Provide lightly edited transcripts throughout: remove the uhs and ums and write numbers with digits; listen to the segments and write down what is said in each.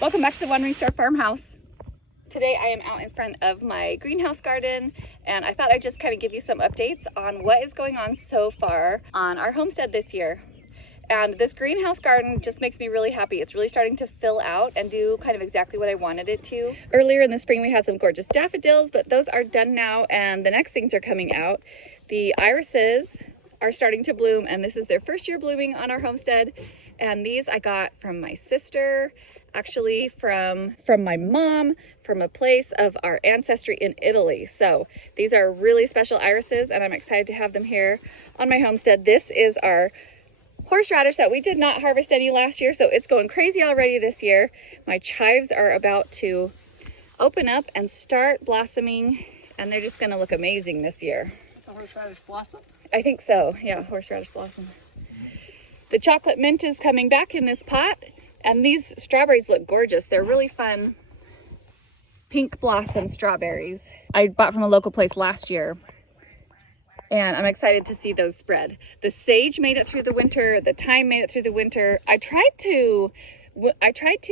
Welcome back to the One Ring Star Farmhouse. Today I am out in front of my greenhouse garden, and I thought I'd just kind of give you some updates on what is going on so far on our homestead this year. And this greenhouse garden just makes me really happy. It's really starting to fill out and do kind of exactly what I wanted it to. Earlier in the spring we had some gorgeous daffodils, but those are done now and the next things are coming out. The irises are starting to bloom, and this is their first year blooming on our homestead. And these I got from my sister, actually from my mom, from a place of our ancestry in Italy. So these are really special irises, and I'm excited to have them here on my homestead. This is our horseradish that we did not harvest any last year, so it's going crazy already this year. My chives are about to open up and start blossoming, and they're just going to look amazing this year. The horseradish blossom? I think so, yeah, horseradish blossom. The chocolate mint is coming back in this pot, and these strawberries look gorgeous. They're really fun pink blossom strawberries I bought from a local place last year, and I'm excited to see those spread. The sage made it through the winter. The thyme made it through the winter. I tried to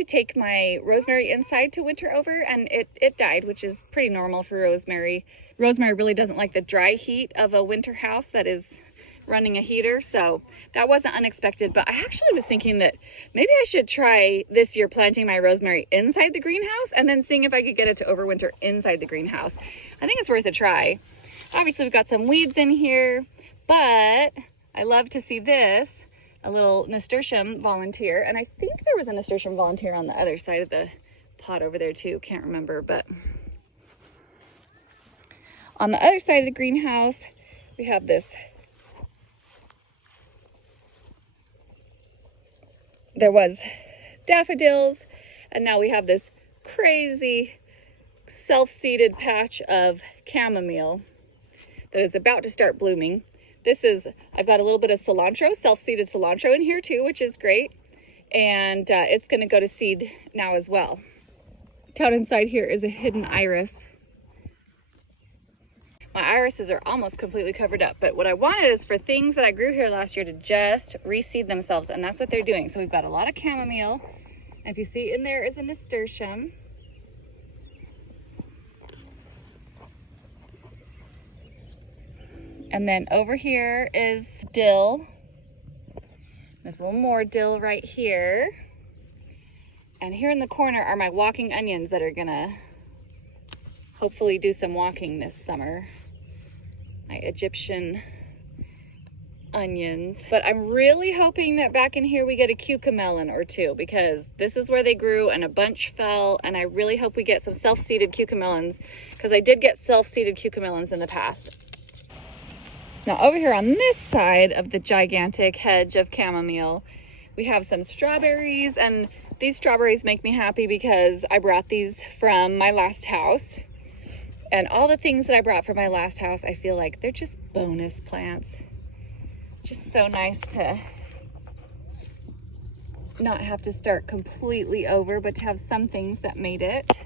take my rosemary inside to winter over, and it died, which is pretty normal for rosemary. Rosemary really doesn't like the dry heat of a winter house that is running a heater, so that wasn't unexpected. But I actually was thinking that maybe I should try this year planting my rosemary inside the greenhouse and then seeing if I could get it to overwinter inside the greenhouse. I think it's worth a try. Obviously we've got some weeds in here, but I love to see this, a little nasturtium volunteer, and I think there was a nasturtium volunteer on the other side of the pot over there too, can't remember. But on the other side of the greenhouse we have this. There was daffodils, and now we have this crazy self-seeded patch of chamomile that is about to start blooming. I've got a little bit of cilantro, self-seeded cilantro in here too, which is great. And it's gonna go to seed now as well. Down inside here is a hidden iris. My irises are almost completely covered up, but what I wanted is for things that I grew here last year to just reseed themselves, and that's what they're doing. So we've got a lot of chamomile, and if you see in there is a nasturtium. And then over here is dill. There's a little more dill right here. And here in the corner are my walking onions that are gonna hopefully do some walking this summer. My Egyptian onions. But I'm really hoping that back in here we get a cucamelon or two, because this is where they grew and a bunch fell, and I really hope we get some self-seeded cucamelons, because I did get self-seeded cucamelons in the past. Now over here on this side of the gigantic hedge of chamomile, we have some strawberries, and these strawberries make me happy because I brought these from my last house. And all the things that I brought from my last house, I feel like they're just bonus plants. Just so nice to not have to start completely over, but to have some things that made it.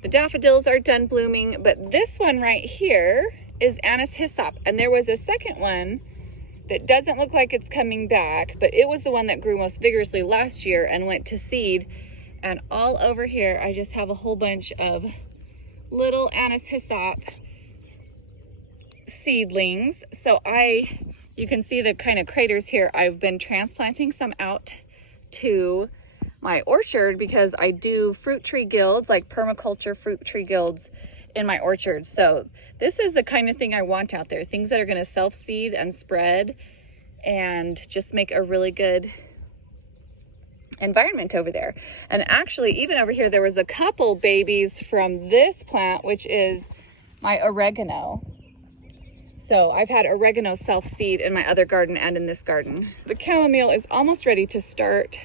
The daffodils are done blooming, but this one right here is anise hyssop. And there was a second one that doesn't look like it's coming back, but it was the one that grew most vigorously last year and went to seed. And all over here, I just have a whole bunch of little anise hyssop seedlings. So you can see the kind of craters here. I've been transplanting some out to my orchard because I do fruit tree guilds, like permaculture fruit tree guilds in my orchard. So this is the kind of thing I want out there, things that are going to self-seed and spread and just make a really good environment over there. And actually, even over here, there was a couple babies from this plant, which is my oregano. So I've had oregano self-seed in my other garden and in this garden. The chamomile is almost ready to start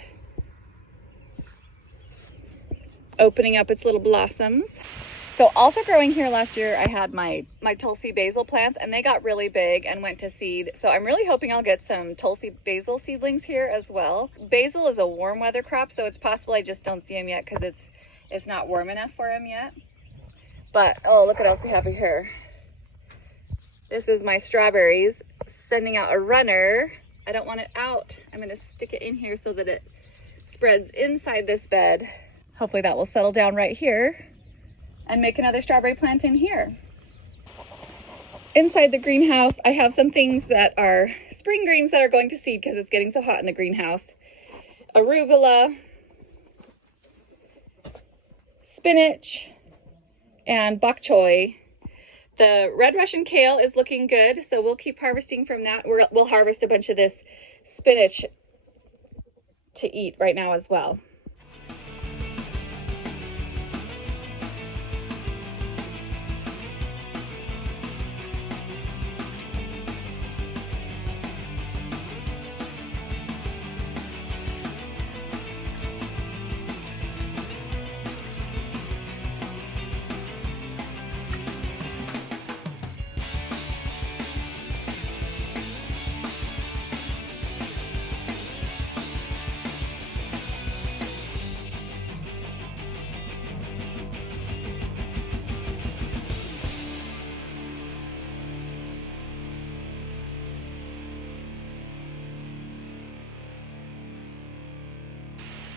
opening up its little blossoms. So also growing here last year, I had my Tulsi basil plants, and they got really big and went to seed. So I'm really hoping I'll get some Tulsi basil seedlings here as well. Basil is a warm weather crop, so it's possible I just don't see them yet because it's not warm enough for them yet. But oh, look what else we have here. This is my strawberries sending out a runner. I don't want it out. I'm gonna stick it in here so that it spreads inside this bed. Hopefully that will settle down right here and make another strawberry plant in here. Inside the greenhouse, I have some things that are spring greens that are going to seed because it's getting so hot in the greenhouse. Arugula, spinach, and bok choy. The red Russian kale is looking good, so we'll keep harvesting from that. We'll harvest a bunch of this spinach to eat right now as well.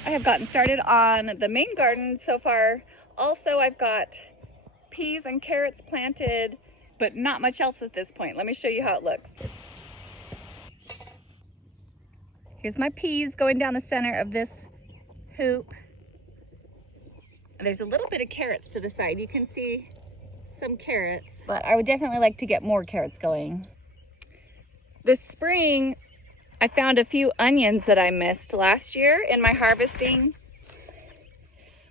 I have gotten started on the main garden so far. Also, I've got peas and carrots planted, but not much else at this point. Let me show you how it looks. Here's my peas going down the center of this hoop. There's a little bit of carrots to the side. You can see some carrots, but I would definitely like to get more carrots going. This spring, I found a few onions that I missed last year in my harvesting.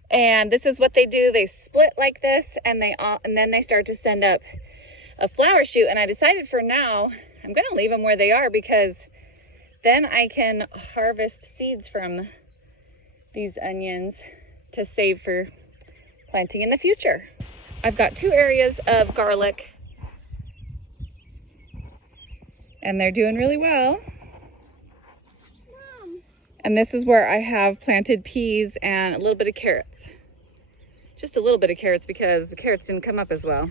And this is what they do. They split like this and then they start to send up a flower shoot. And I decided for now, I'm going to leave them where they are because then I can harvest seeds from these onions to save for planting in the future. I've got 2 areas of garlic and they're doing really well. And this is where I have planted peas and a little bit of carrots. Just a little bit of carrots because the carrots didn't come up as well.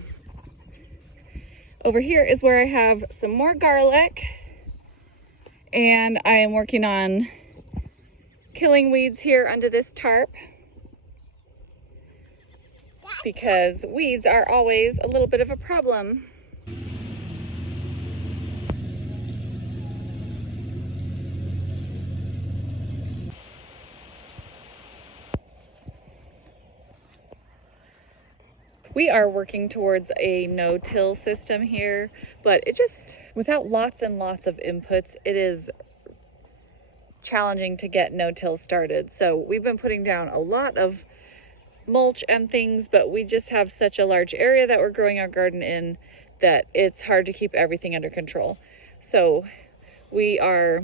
Over here is where I have some more garlic. And I am working on killing weeds here under this tarp. Because weeds are always a little bit of a problem. We are working towards a no-till system here, but it just, without lots and lots of inputs, it is challenging to get no-till started. So we've been putting down a lot of mulch and things, but we just have such a large area that we're growing our garden in that it's hard to keep everything under control. So we are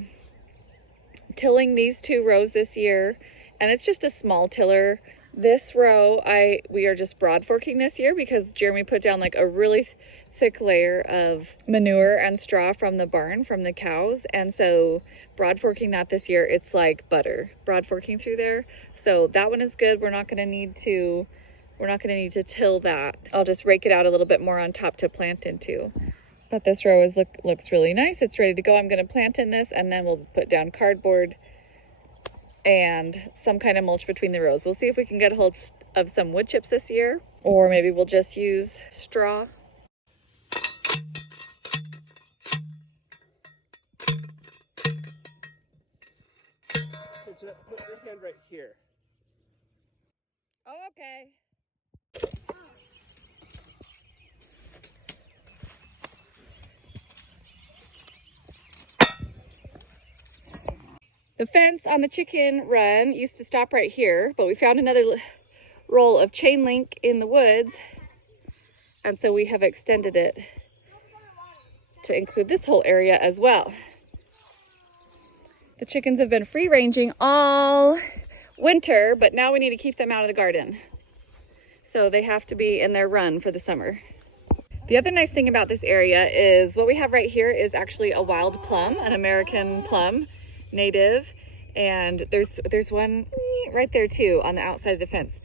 tilling these 2 rows this year, and it's just a small tiller. This row, we are just broad forking this year because Jeremy put down like a really thick layer of manure and straw from the barn, from the cows. And so broad forking that this year, it's like butter, broad forking through there. So that one is good. We're not going to need to till that. I'll just rake it out a little bit more on top to plant into. But this row looks really nice. It's ready to go. I'm going to plant in this and then we'll put down cardboard and some kind of mulch between the rows. We'll see if we can get a hold of some wood chips this year, or maybe we'll just use straw. Put your hand right here. Oh, okay. The fence on the chicken run used to stop right here, but we found another roll of chain link in the woods, and so we have extended it to include this whole area as well. The chickens have been free ranging all winter, but now we need to keep them out of the garden. So they have to be in their run for the summer. The other nice thing about this area is what we have right here is actually a wild plum, an American plum, native, and there's one right there too on the outside of the fence.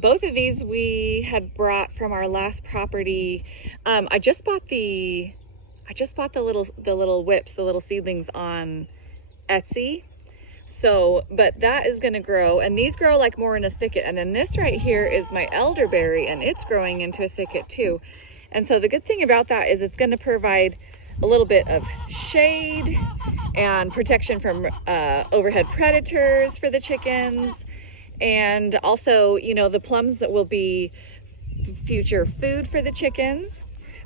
Both of these we had brought from our last property. I just bought the little whips, the little seedlings on Etsy. So, but that is going to grow, and these grow like more in a thicket. And then this right here is my elderberry, and it's growing into a thicket too. And so the good thing about that is it's going to provide a little bit of shade and protection from overhead predators for the chickens. And also, you know, the plums that will be future food for the chickens.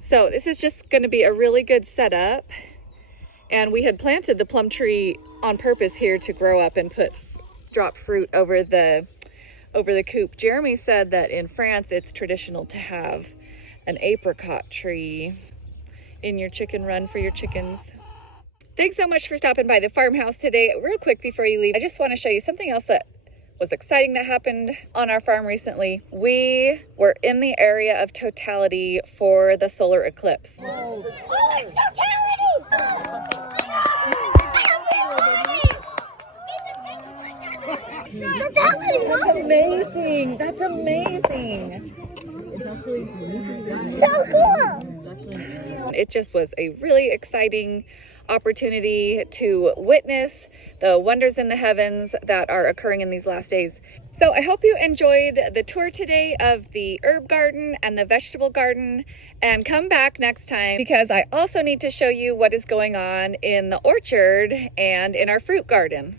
So this is just going to be a really good setup. And we had planted the plum tree on purpose here to grow up and drop fruit over the coop. Jeremy said that in France it's traditional to have an apricot tree in your chicken run for your chickens. Thanks so much for stopping by the farmhouse today. Real quick before you leave, I just want to show you something else that was exciting that happened on our farm recently. We were in the area of totality for the solar eclipse. That's amazing. That's amazing. So cool. It just was a really exciting opportunity to witness the wonders in the heavens that are occurring in these last days. So I hope you enjoyed the tour today of the herb garden and the vegetable garden, and come back next time because I also need to show you what is going on in the orchard and in our fruit garden.